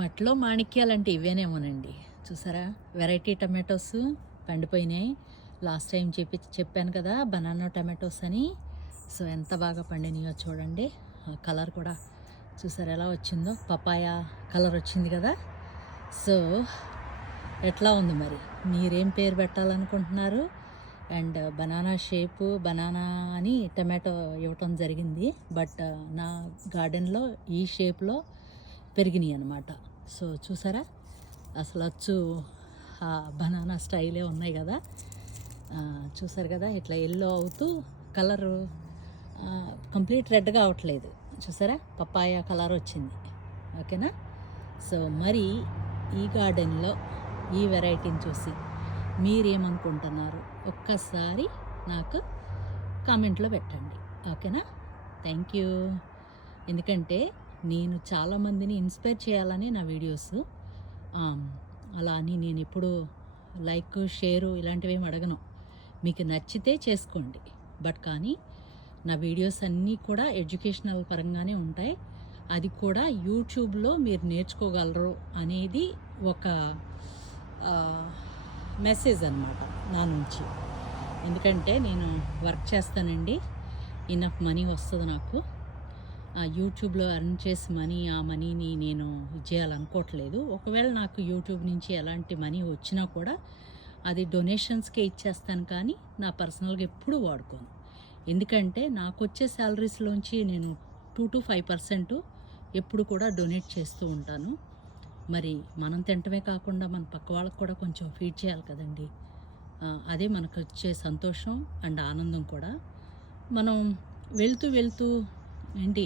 మట్లో మాణిక్యాలంటే ఇవేనేమోనండి. చూసారా variety tomatoes పండిపోయినాయి. Last time చెప్పాను కదా బనానా టమాటోస్ అని. సో ఎంత బాగా పండినాయో చూడండి. కలర్ కూడా చూసారా ఎలా వచ్చిందో, పపాయ కలర్ వచ్చింది కదా. సో ఎట్లా ఉంది మరి, మీరేం పేరు పెట్టాలనుకుంటున్నారు? అండ్ బనానా షేపు బనానా అని టమాటో ఇవ్వటం జరిగింది. బట్ నా గార్డెన్లో ఈ షేప్లో పెరిగినాయి అన్నమాట. సో చూసారా అసలు అచ్చు బనానా స్టైలే ఉన్నాయి కదా. చూసారు కదా ఇట్లా ఎల్లో అవుతూ కలరు కంప్లీట్ రెడ్గా అవట్లేదు. చూసారా పపాయ కలర్ వచ్చింది. ఓకేనా. సో మరి ఈ గార్డెన్లో ఈ వెరైటీని చూసి మీరేమనుకుంటున్నారు ఒక్కసారి నాకు కామెంట్లో పెట్టండి. ఓకేనా. Thank you. ఎందుకంటే నేను చాలామందిని ఇన్స్పైర్ చేయాలని నా వీడియోస్. అలా అని నేను ఎప్పుడు లైక్ షేరు ఇలాంటివి ఏమి అడగను. మీకు నచ్చితే చేసుకోండి. బట్ కానీ నా వీడియోస్ అన్నీ కూడా ఎడ్యుకేషనల్ పరంగానే ఉంటాయి. అది కూడా యూట్యూబ్లో మీరు నేర్చుకోగలరు అనేది ఒక మెసేజ్ అన్నమాట నా నుంచి. ఎందుకంటే నేను వర్క్ చేస్తానండి, ఇనఫ్ మనీ వస్తుంది నాకు. యూట్యూబ్లో ఎర్న్ చేసి ఆ మనీని నేను చేయాలనుకోవట్లేదు. ఒకవేళ నాకు యూట్యూబ్ నుంచి ఎలాంటి మనీ వచ్చినా కూడా అది డొనేషన్స్కే ఇచ్చేస్తాను, కానీ నా పర్సనల్గా ఎప్పుడూ వాడుకోను. ఎందుకంటే నాకు వచ్చే శాలరీస్లోంచి నేను 2 to 5% ఎప్పుడు కూడా డొనేట్ చేస్తూ ఉంటాను. మరి మనం తినటమే కాకుండా మన పక్క వాళ్ళకు కూడా కొంచెం ఫీడ్ చేయాలి కదండి. అదే మనకు వచ్చే సంతోషం అండ్ ఆనందం కూడా. మనం వెళ్తూ ఏంటి,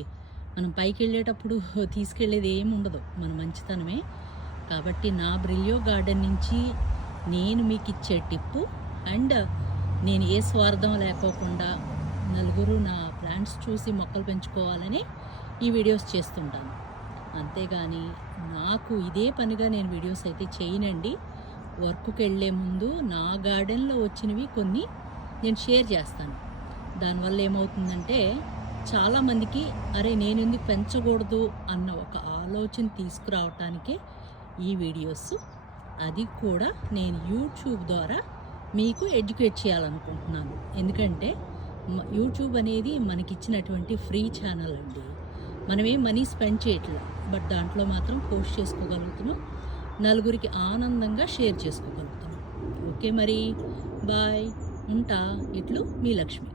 మనం పైకి వెళ్ళేటప్పుడు తీసుకెళ్ళేది ఏమి ఉండదు, మన మంచితనమే. కాబట్టి నా బ్రిలియో గార్డెన్ నుంచి నేను మీకు ఇచ్చే టిప్పు, అండ్ నేను ఏ స్వార్థం లేకోకుండా నలుగురు నా ప్లాంట్స్ చూసి మొక్కలు పెంచుకోవాలని ఈ వీడియోస్ చేస్తుంటాను. అంతేగాని నాకు ఇదే పనిగా నేను వీడియోస్ అయితే చేయనండి. వర్క్కి వెళ్ళే ముందు నా గార్డెన్లో వచ్చినవి కొన్ని నేను షేర్ చేస్తాను. దానివల్ల ఏమవుతుందంటే చాలామందికి అరే నేను ఎందుకు పెంచకూడదు అన్న ఒక ఆలోచన తీసుకురావటానికే ఈ వీడియోస్. అది కూడా నేను యూట్యూబ్ ద్వారా మీకు ఎడ్యుకేట్ చేయాలనుకుంటున్నాను. ఎందుకంటే యూట్యూబ్ అనేది మనకిచ్చినటువంటి ఫ్రీ ఛానల్ అండి. మనమేం మనీ స్పెండ్ చేయట్లేదు, బట్ దాంట్లో మాత్రం పోస్ట్ చేసుకోగలుగుతున్నాం, నలుగురికి ఆనందంగా షేర్ చేసుకోగలుగుతున్నాం. ఓకే మరి బాయ్, ఉంటా. ఇట్లు మీ లక్ష్మి.